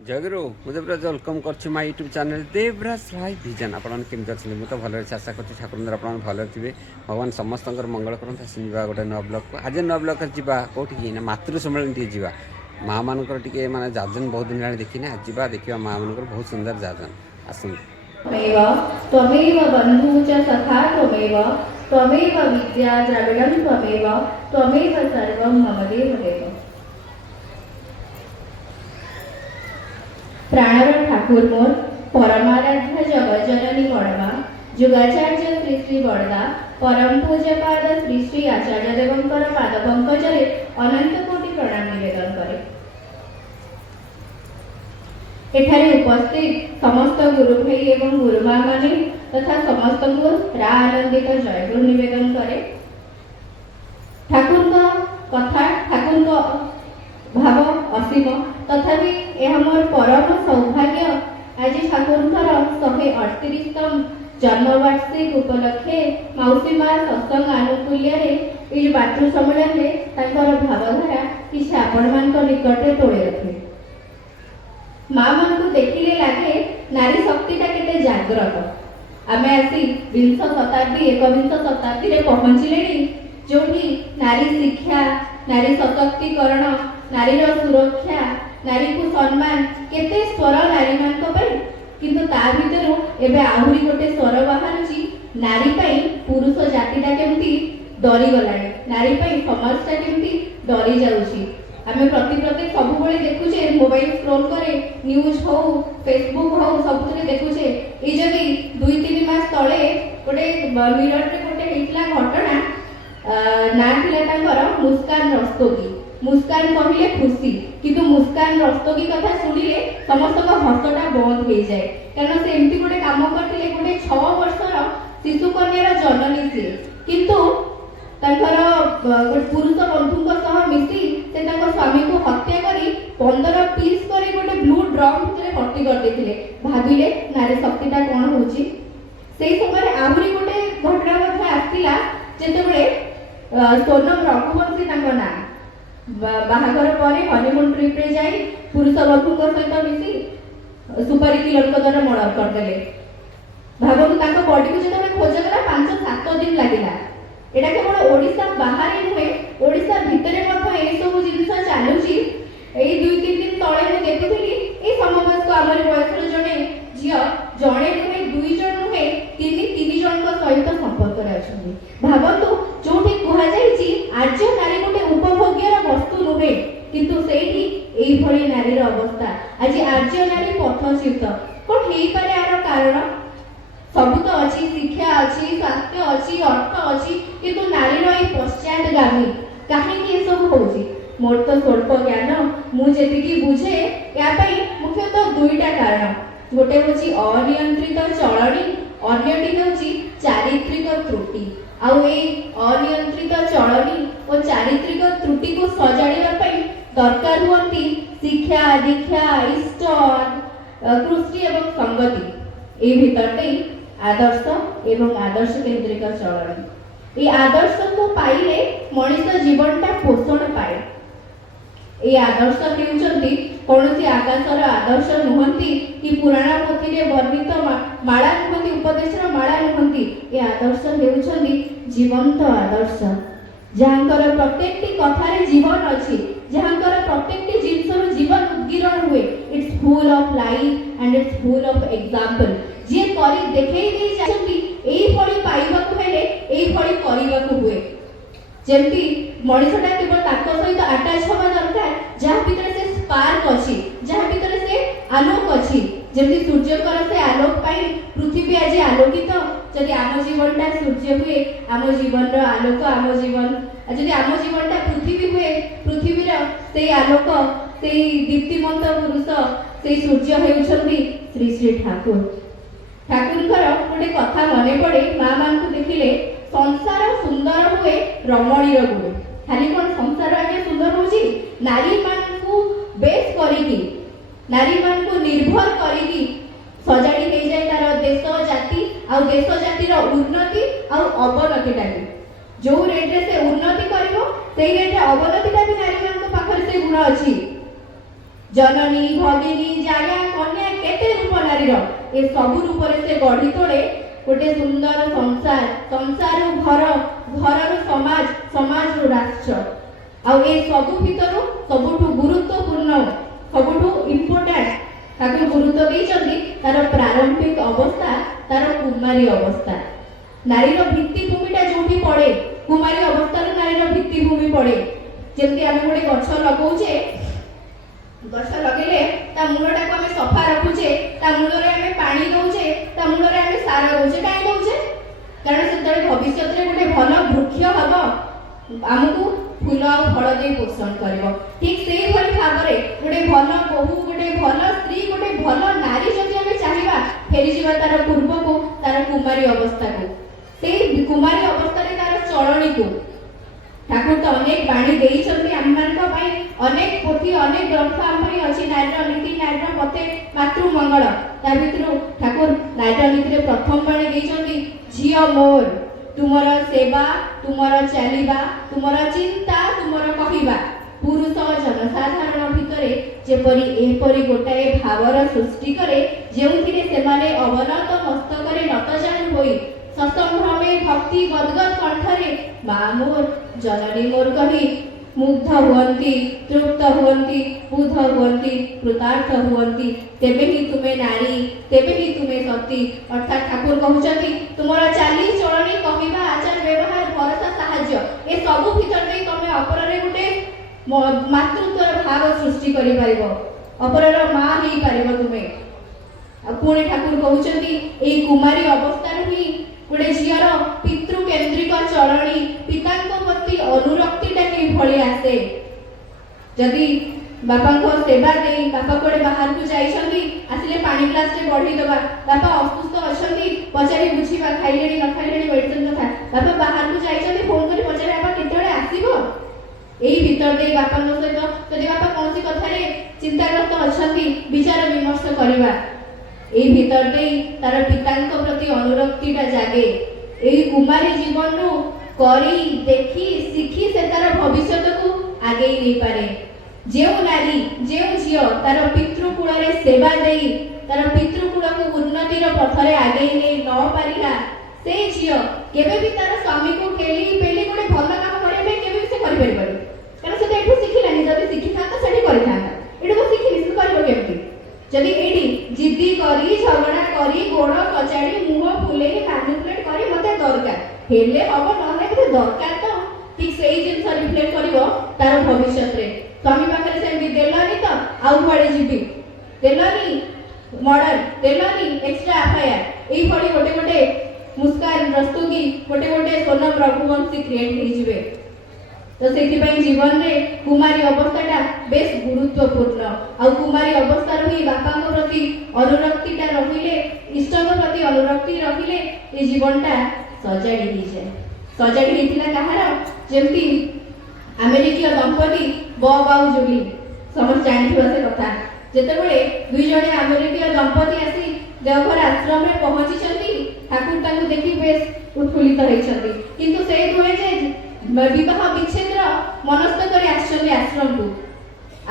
जयगुरु मुझे देवराज वेलकम कर my YouTube channel Devraj live vision आपन केमती अच्छे मुझे भल आशा करती ठाकुर आप भल थे भगवान समस्त मंगल करते आसवा गोटे नुआ ब्लग को आज नुआ ब्लग जावा कौटी ना मातृ सम्मेलन टी जा माँ मान टे माने जाजन बहुत दिन देखी आज जा देखा माँ मान बहुत सुंदर जाजन आसत त्वमेव बन्धु च सखा त्वमेव विद्या द्रविणं त्वमेव सर्वं मम देवदेव। प्राणवर ठाकुर मोर परमाराध्य जगज्जननी बड़वा जुगाचार्य श्री श्री बड़दा परम पूज्यपाद श्री श्री आचार्य देवंकर पाद पंकजरे अनंत कोटि प्रणाम निवेदन करे। एठारे उपस्थित समस्त गुरु भाई एवं गुरुमा माने तथा समस्त को रा आनंदित जयगुरु निवेदन करे। ठाकुर कथा ठाकुर भाव असीम तथापि यह मोर परम सौभाग्य आज ठाकुर 138तम जन्मवार्षिक उपलक्षे मौसी माँ सत्संग आनुकूल्य मातृ सम्मेलन में भावधारा किसी आपण मान निकटे तोड़े रखे। माँ मान को देखिले लगे नारी शक्तिटा केते जाग्रत। आमे आसी 20 शताब्दी 21 शताब्दी रे पहुंचले जो नारी शिक्षा नारी सशक्तिकरण नारीर सुरक्षा नारी को सम्मान केते स्वर नारी मान को पई किंतु ता भितरु एबे आहुरी गोटे स्वर बाहरुची नारी पई पुरुष जातिटा केमती डरी गलानी नारी पई समाजटा केमती डरी जाउची। आमे प्रति सब बळे देखुचे मोबाइल स्क्रॉल करे न्यूज हो फेसबुक हो सबुरे देखुचे ए जदी 2-3 मास तळे गोटे मिरर रे गोटे हेतला घटना ना थिला तांकर मुस्कान रस्तोगी मुस्कान कहले खुशी किंतु मुस्कान रस्तोगी कथा सुनिले समस्त हसटा बंद हो जाए कारण से एमती गोटे काम करथिले गोटे 6 वर्षर शिशु कन्यार जननी से किंतु तांकर पुरुष बंधुଙ୍କ सह मिसी से तांकर स्वामी को हत्या करी 15 पीस करी गोटे ब्लू ड्रम भितरे भर्ती कर देथिले। भाबिले नारी शक्तिटा कोन होची। सेही समय आहुरी गोटे घटना कथा आस्तिला जेतेबेले सोनम रघुवंशी तांको ना बाहागर पर हनीमून ट्रिप रे जाई पुरुष बंधु सहित मिसी सुपारी किलर द्वारा मर्डर करदेले। भावनु तांको बॉडी को जब खोज गला 5-7 दिन लागिला। एटा केवल ओडिसा बाहर नुहे ओडिसा भितरे ए सब जिनिस चालुची। एई 2-3 दिन तळे मु देखुथिली ए समवयस्क हमर बयसर जणे जिया जणे नुहे 2 जण नुहे 3 जण को सहित संपर्क रे अछंती। भावतु जोठी कुहा जाईची आज नारी गोटे उपभोग्यर वस्तु नुहे किंतु सेठी एई भली नारीर अवस्था आज आर्य नारी पथच्युत कोन हेई पारे आर कारण सब तो अच्छी शिक्षा अच्छी स्वास्थ्य अच्छी अर्थ अच्छी किंतु नारीर ए पश्चातगामी कहीं ये सब होची। मोर तो स्वल्प ज्ञान मुझे बुझे या मुख्यतः 2टा कारण गोटे होची अनियंत्रित चलनी अन्यटी होची चारित्रिक त्रुटि। आउ ए अनियंत्रित चलनी और चारित्रिक त्रुटि को सजाड़िबा पई दरकार हुंती शिक्षा दीक्षा इष्ट कृष्टि एवं संगति ए भितरते आदर्श एवं आदर्श केंद्रिक चलनी। ए आदर्श को पाइले मनुष्य जीवनटा पोषण पाए। ए आदर्श हेउचंती कोनोसी आकाशर आदर्श नुहंती कि पुराण पोथी रे वर्णित माळा नुहंती उपदेशर माळा नुहंती। ए आदर्श हेउचंती जीवंत आदर्श जहाँकर प्रत्येकटी कथारे जीवन अछि जहाँकर प्रत्येकटी जिनसर जीवन उद्गिरण हुए। It's full of life and it's full of example जे करी देखेई दे जाचंती एई फळी पाइबाकू हेले एई फळी करिबाकू हुए। जेमती मनुष्यटा केवल ताको सहित अटैच होबा दरकार जहाँ भीतर से स्पार्क अछि जहाँ भीतर से आलोक अछि। जेमती सूर्यकर से आलोक पाई पृथ्वी आज आलोकित जदि आम जीवनटा सूर्य हुए आम जीवन रो आलोक आम जीवन जदि आम जीवनटा पृथ्वी हुए पृथ्वीर से आलोक से दीप्तिमंत पुरुष से सूर्य हेउछंती श्री श्री ठाकुर। ठाकुरकर गोटे कथा मने पड़े माँ मान को देखिले संसार सुंदर हुए रमणीय हुए। खाली कौन संसार आगे सुंदर होची नारी मान को बेस करिकी नारी मान को निर्भर करिकी सजाड़ी हो जाए तार देश जाति आ देश जातिर उन्नति आ अवनतिटा जो रेट से उन्नति करिवो सेही रेट अवनतिटा भी नारी मान को पाखर से गुण अछि। जननी भगिनी जाया कन्या केते रूप नारीर ए सब रूप से गढ़ी तोड़े गोटे सुंदर संसार, संसार घर, घर समाज, समाज राष्ट्र। आउ ए सब भीतर सबुठु गुरुत्वपूर्ण सबुठु इम्पोर्टेंट ताकि गुरुत्व देइछन्ती तार प्रारंभिक अवस्था तार कुमारी अवस्था। नारीर भित्तिभूमिटा जोठी पड़े कुमारी अवस्था नारीर भित्तिभूमि पड़े। जेमती आम गोटे गछ लगाऊे गछ लगे ता मूलटा को आम सफा रखुचे ता मूल आम पानी दौचे ता मूल आम सार दौचे कहीं दौचे कारण से भविष्य में गोटे भल वृक्ष हम आमको फूल और फल दे पोषण कर। ठीक से भाव में गोटे भल बहु गोटे भल स्त्री गोटे भल नारी जदि आम चाहिए फेरी जा तार पूर्व को तार कुमारी अवस्था को से कुमारी अवस्था तार चलनी को ठाकुर तो अनेक बाणी देइछन्ती आम मानक पई अनेक पोथी अनेक ग्रंथ आम पई अछि नारीर नीति नारीर पते मातृ मंगल ता भितरु ठाकुर नारीर नीति रे प्रथम बाणी देइछन्ती झियो मोर तुमर सेवा तुमर चलिबा तुमर चिंता तुमर कहिबा पुरुष जनसाधारण भितरे जेपरी एपरी गोटाए भावर सृष्टि करे जेउथिरे सेमाने अवनत मस्तकरे नतजान होई ससंभ्रमे भक्ति गदगद कंठरे मां मोर जननी मोर कही मुग्ध हुअन्ति तृप्त हुअन्ति बुध हुअन्ति कृतार्थ हुअन्ति तेबे ही तुमे नारी तेबे ही तुमे सती। अर्थात ठाकुर कहउछन्ति तुमर चाली चलनी कहिबा आचार व्यवहार भरोसा साहाय्य ए सब भीतर दे तमे अपररे गुटे मातृत्वर भाव सृष्टि करि पारिबो अपरर मां हेई पारिबो तुमे। पुणी ठाकुर कहउछन्ति एई कुमारी अवस्था ही गोटे झीर पितृ केन्द्रिक चरणी पिता प्रति अनुरक्तिटा कि भली आसे जदि बापा सेवा दे बापा कोड़े बाहर को जाइछन्ती आसिले पानी ग्लास रे बढ़ी देबा बापा असुस्थ अछन्ती पचारि बुझीबा खाइलेनी न खाइलेनी मेडिसिन कथा बापा बाहर को जाइछन्ती फोन करी पचारि बापा केतेबेले आसीबो एई भीतर दे बापा सहित जदि बापा कोनसी कथा रे चिंताग्रस्त अछन्ती विचार विमर्श करिबा ए भीतर दे तार पितांक प्रति अनुरक्तिटा जागे ए कुमारी जीवन नु करी देखी शिखी से तार भविष्य को आगे नहीं पारे। जेउ नारी जेउ झियो तार पितृकूल रे सेवा देई तार पितृकूल को उन्नतिर पथरे आगे नहीं न पारिला से झियो केबे भी तार स्वामी को खेली पेली गोटे भल काम करे केबे से करि परिबो कारण से एठू शिखिलानी जदी शिखिथा तो सेठी करिथांता एठू शिखिली से करबो केमती जदि एठी जिद्दी करी झगड़ा करी गोड़ कचाड़ी मुंह फुले मैनिपुलेट करी मते दरकार हेले हबो नले के दरकार तो ठीक सेही जिंस रिफ्लेक्ट करिवो तार भविष्य रे स्वामी पाखरे सेमि देलानी तो आउ पड़े जीबी देलानी मॉडल देलानी एक्स्ट्रा एफआईआर एई पड़ी गोटे गोटे मुस्कान रस्तुगी गोटे गोटे सोनम रघुवंशी क्रिएट हो जिवे तो सेति जीवन रे कुमारी अवस्थाटा बेस गुरुत्वपूर्ण आ कुमारी अवस्था रही बापा प्रति अनुरक्तिटा रहिले इष्टक प्रति अनुरक्ति रहिले ए जीवनटा सजाड़ी ही जाए सजाड़ी हेतिला कहार जेमती अमेरिकीय दंपति बॉब आउ जूली समस्त जानथिबा से कथा जेतेबेले दुई जणे अमेरिकीय दंपति आसी देवघर आश्रम रे पहुंची छथि ठाकुर ताकू देखि बेस उत्फुल्लित होई छथि किंतु से दुहे जे विवाह विच्छेद मनस्थ कर आश्रम को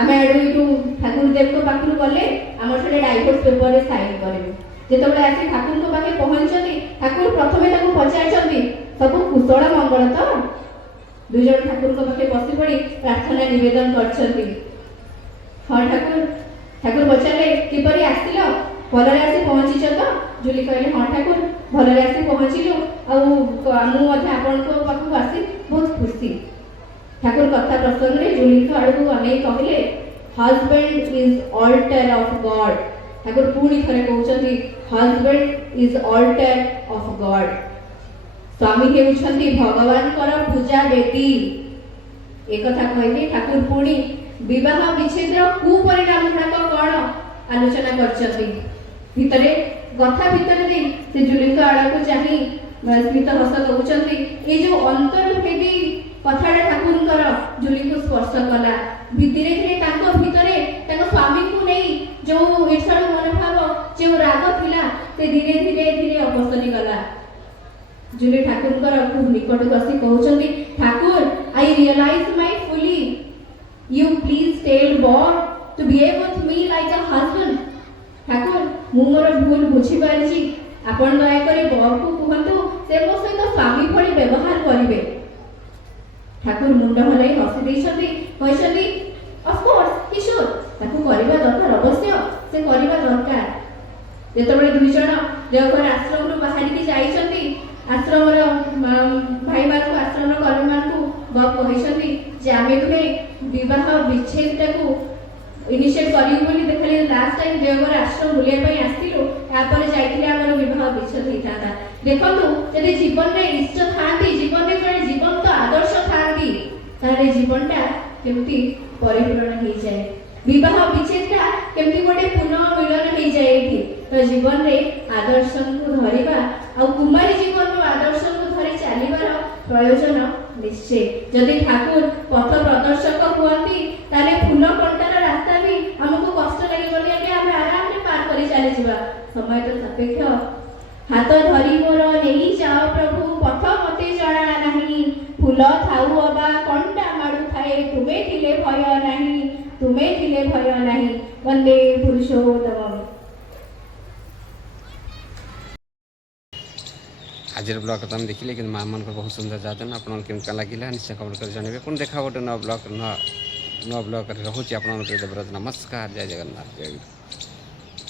आम एडू ठाकुर देव को पाखु गले आम से डाइवोर्स पेपर रे साइन करेंगे जिते आसी ठाकुर को पाखे पहुंचती ठाकुर प्रथम पचार सब कुशल मंगल तो दुई जन ठाकुर को पाखे बसी पड़ी प्रार्थना निवेदन कर हाँ ठाकुर ठाकुर पचारे किपरि आसिल भलरे आसी पहुंची तो जूली कहले हाँ ठाकुर भलरे आसी पहुंचलु आपण पाखु आसी बहुत खुशी ठाकुर कथा प्रसंग रे जूली को आड़ू अनेक कहले husband is altar of god ठाकुर पुणी थरे कहउछंती husband is altar of god स्वामी हेउछंती भगवान कर पूजा बेटी एक कथा कहले ठाकुर पुणी विवाह विच्छेद कुपरिणाम गुड़ाक कौन आलोचना करछंती भितरे कथा भितरे दे से जूली को आड़ा को चाही स्मित हस दउछंती ए जो अंतर्भेदी कथाटा ठाकुरकर जूली को स्पर्श कला धीरे धीरे ताको भितरे ताको स्वामी को नहीं जो ईर्षण मनोभाव जो राग थिला से धीरे धीरे धीरे अपसरी गला जूली ठाकुरकर खूब निकट बसी कहउछंती ठाकुर I realise my fully you please tell to behave with me like a husband. ଠାକୁର ମୁଁ ମୋର ଭୁଲ ବୁଝିପାରିଛି, ଆପଣ ଦୟାକରି ବରକୁ କୁହନ୍ତୁ ସେ ମୋ ସହିତ ସ୍ୱାମୀ ଭଳି ବ୍ୟବହାର କରିବେ। ଠାକୁର ମୁଣ୍ଡ ହଲାଇ ହସି ଦେଇଛନ୍ତି, କହିଛନ୍ତି ଅଫକୋର୍ସ ହି ଶୁଡ୍, ତାକୁ କରିବା ଦରକାର, ଅବଶ୍ୟ ସେ କରିବା ଦରକାର। ଯେତେବେଳେ ଦୁଇ ଜଣ ଦେଓଘର ଆଶ୍ରମରୁ ବାହାରିକି ଯାଇଛନ୍ତି, ଆଶ୍ରମର ଭାଇମାନଙ୍କୁ ଆଶ୍ରମର କର୍ମୀମାନଙ୍କୁ କହିଛନ୍ତି ଯେ ଆମେ ଦୁହେଁ ବିବାହ ବିଚ୍ଛେଦଟାକୁ ଇନିସିଏଟ୍ କରିବୁ ବୋଲି ଦେଖିଲେ ଲାଷ୍ଟ ଟାଇମ୍ ଦେଓଘର ଆଶ୍ରମ ବୁଲିବା ପାଇଁ ଆସିଥିଲୁ, ତାପରେ ଯାଇଥିଲେ ଆମର ବିବାହ ବିଚ୍ଛେଦ ହେଇଥାନ୍ତା। ଦେଖନ୍ତୁ ଯଦି ଜୀବନରେ ଇଷ୍ଟ ଥାଆନ୍ତି, ଜୀବନରେ ଜଣେ ଜୀବନ୍ତ ଆଦର୍ଶ ଥାଆନ୍ତି, ତାହେଲେ ଜୀବନଟା କେମିତି ପରିପୂରଣ ହେଇଯାଏ, ବିବାହ ବିଚ୍ଛେଦଟା କେମିତି ଗୋଟେ ପୁନଃ ମିଳନ ହେଇଯାଏ। ଏଇଠି ତ ଜୀବନରେ ଆଦର୍ଶକୁ ଧରିବା ଆଉ କୁମାରୀ ଜୀବନରୁ ଆଦର୍ଶକୁ ଧରି ଚାଲିବାର ପ୍ରୟୋଜନ ନିଶ୍ଚୟ। ଯଦି ଠାକୁର ପଥ ପ୍ରଦର୍ଶକ ହୁଅନ୍ତି ତାହେଲେ ଫୁଲ କଣ୍ଟାର ରାସ୍ତା ବି ଆମକୁ କଷ୍ଟ ଲାଗିବନି, ଆଜ୍ଞା ଆମେ ଆରାମରେ ପାର କରି ଚାଲିଯିବା। ସମୟ ତ ସାପେକ୍ଷ। ହାତ ଧରି ମୋର ନେଇ ଯାଅ ପ୍ରଭୁ, ପଥ ମତେ ଜଣା ନାହିଁ, ଫୁଲ ଥାଉ ଅବା କଣ୍ଟା ମାଡୁ ଥାଏ, ତୁମେ ଥିଲେ ଭୟ ନାହିଁ, ତୁମେ ଥିଲେ ଭୟ ନାହିଁ। ବନ୍ଦେ ପୁରୁଷୋତ୍ତମ। आज ब्लग तो देखिले कि माँ मन बहुत सुंदर जातन आप लगे निश्चय कमेंट कर जानवे पुणी देखा गोटे नुआ ब्लग रोचे आप। नमस्कार, जय जगन्नाथ, जय गुरु।